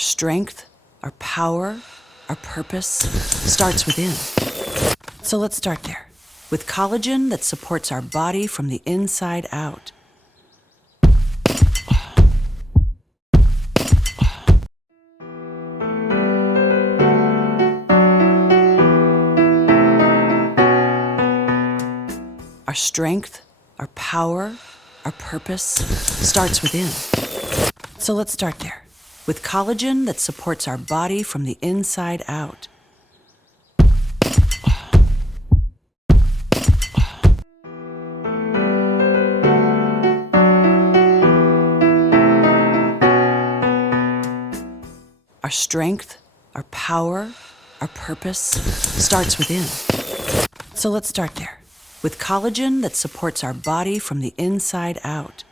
strength, our power, our purpose starts within. So let's start there, with collagen that supports our body from the inside out. Our strength, our power, our purpose starts within. So let's start there, with collagen that supports our body from the inside out. Our strength, our power, our purpose starts within. So let's start there, with collagen that supports our body from the inside out.